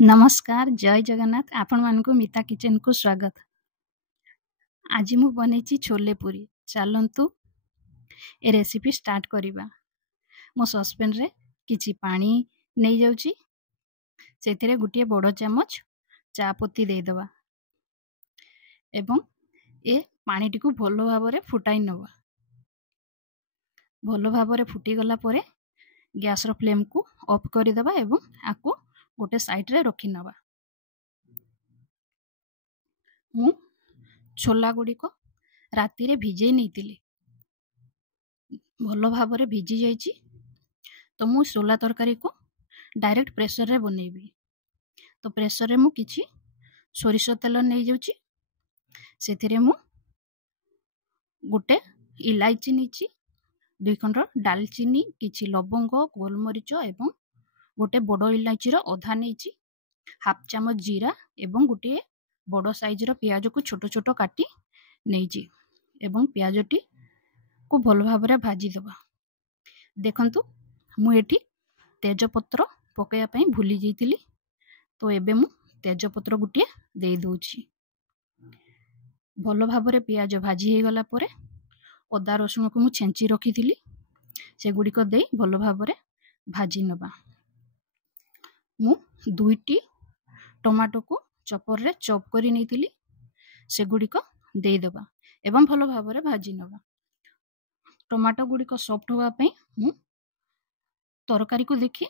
नमस्कार जय जगन्नाथ आपण मानकु मिता किचन को स्वागत। आज मु बनैछि छोले पूरी। चलंतु ए रेसिपी स्टार्ट करिबा। मो सस्पेन रे किछि पानी नै जाउछि, सेथिरे गुटिए बड़ चामच चा पत्ती दे दबा एवं ए पानी टिकु भलो भाबरे फुटाई नबा। भलो भाबरे फुटी गला परे गैस रो फ्लेम को ऑफ करि दबा एवं आकु गोटे साइड रे रखि नबा। मु छोला गुड़िक राति रे भिजे नहीं भल भाव भिजी जाइए, तो मु छोला तरकारी को डायरेक्ट प्रेशर रे बनैबी। तो प्रेशर रे मु किछि सोरिष तेल नहीं जाउची, सेथिरे मु गोटे इलायची नीची, 2 खंड दालचीनी, किछि लवंग, गोलमरीच एवं गोटे बड़ इलायची रो अधा नीची, हाफ चामच जीरा एवं गोटे बड़ साइज रो प्याज को छोट छोट काटी नेइची एवं प्याजटी को भल भाबरे भाजी दबा। देखंतु मु एठी तेजपत्र पकाया पई भूली जैतिली, तो एबे मु तेजपत्र गुटिए दे दोछि। भल भाबरे प्याज भाजी हे गला परे अदा रसुण को मु छेंची रखिथिली, से गुडी को दे भल भाबरे भाजी नबा। मु 2टी टमाटो को चॉपर रे चॉप करी नेतिली, से गुडी को दे दबा एवं भल भाबरे भाजी नबा। टमाटो गुडी को सॉफ्ट होवा पई मु तरकारी को देखि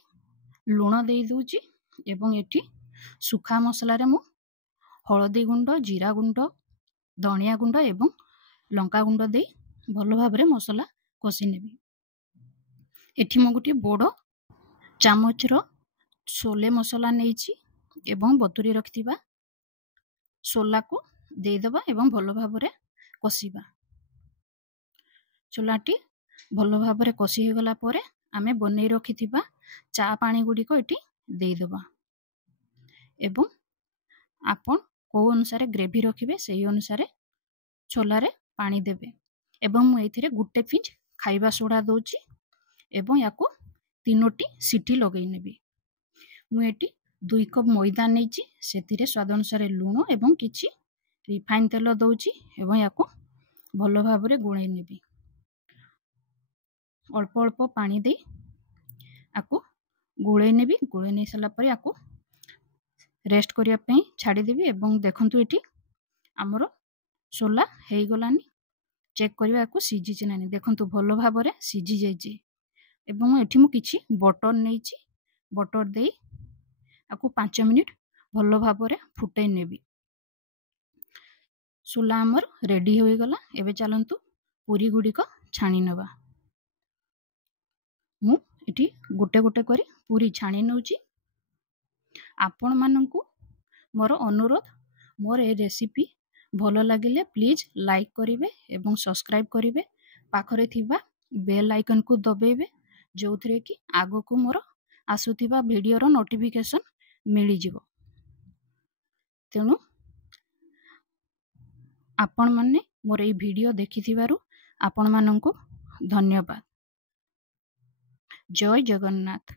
लूण दे दोछि एवं एठी सुखा मसला रे मु हळदी गुंड, जीरा गुंड, धनिया गुंड एवं लंका गुंड दे भल भाबरे मसला कषि नेबी। एठी मु गुटी बड़ चामच रो छोले मसला नेइछि एवं बतुरी रखिथिबा सोला को दे दबा एवं भल भाबरे कषिबा। छोलाटी भल भाबरे कषि हे गला परे आमे बनै रखिथिबा चा पानी गुडी को एठी दे दबा एवं आपण को अनुसार ग्रेवी रखिबे सेही अनुसार छोला रे पानी देबे। एवं मु एथिरे गुटे पिंच खाइबा सोडा दोछि एवं याको 3टी सीटी लगै नेबी। मु एठी 2 कप मैदा नेछि, सेथिरे स्वाद अनुसार लूण एवं किछि रिफाइन तेल दोछि एवं याको भल भाबरे गुणै नेबी। अल्प अल्प पानी दे आकु गुळै नेबी। गुळै नै सला परे आकु रेस्ट करिया पई छाडी देबी एवं देखंतु एठी हमरो सोला हेई गलानी। चेक करिया आकु सिझी छि नानी, देखंतु भल भाबरे सिझी जाइछि एवं एठी मु किछि बटर नेछि, बटर दे आकु 5 मिनिट भल भाबरे फुटै नेबी। सोला हमर रेडी होई गला। एबे चलंतु पूरी गुडी को छाणी नबा। मु एठी गोटे गोटे करी पूरी छाणी नउची। आपण माननकु मोर अनुरोध, मोर ए रेसिपी भलो लागिले प्लीज लाइक करिवे एवं सब्सक्राइब करिवे, पाखरे थिबा बेल आइकन को दबेबे, जोथरे कि आगो को मोर आसुथिबा वीडियो रो नोटिफिकेशन मिली जिवो। तेनु आपण माने मोर ए वीडियो देखिथिबारु आपण माननकु धन्यवाद। जय जगन्नाथ।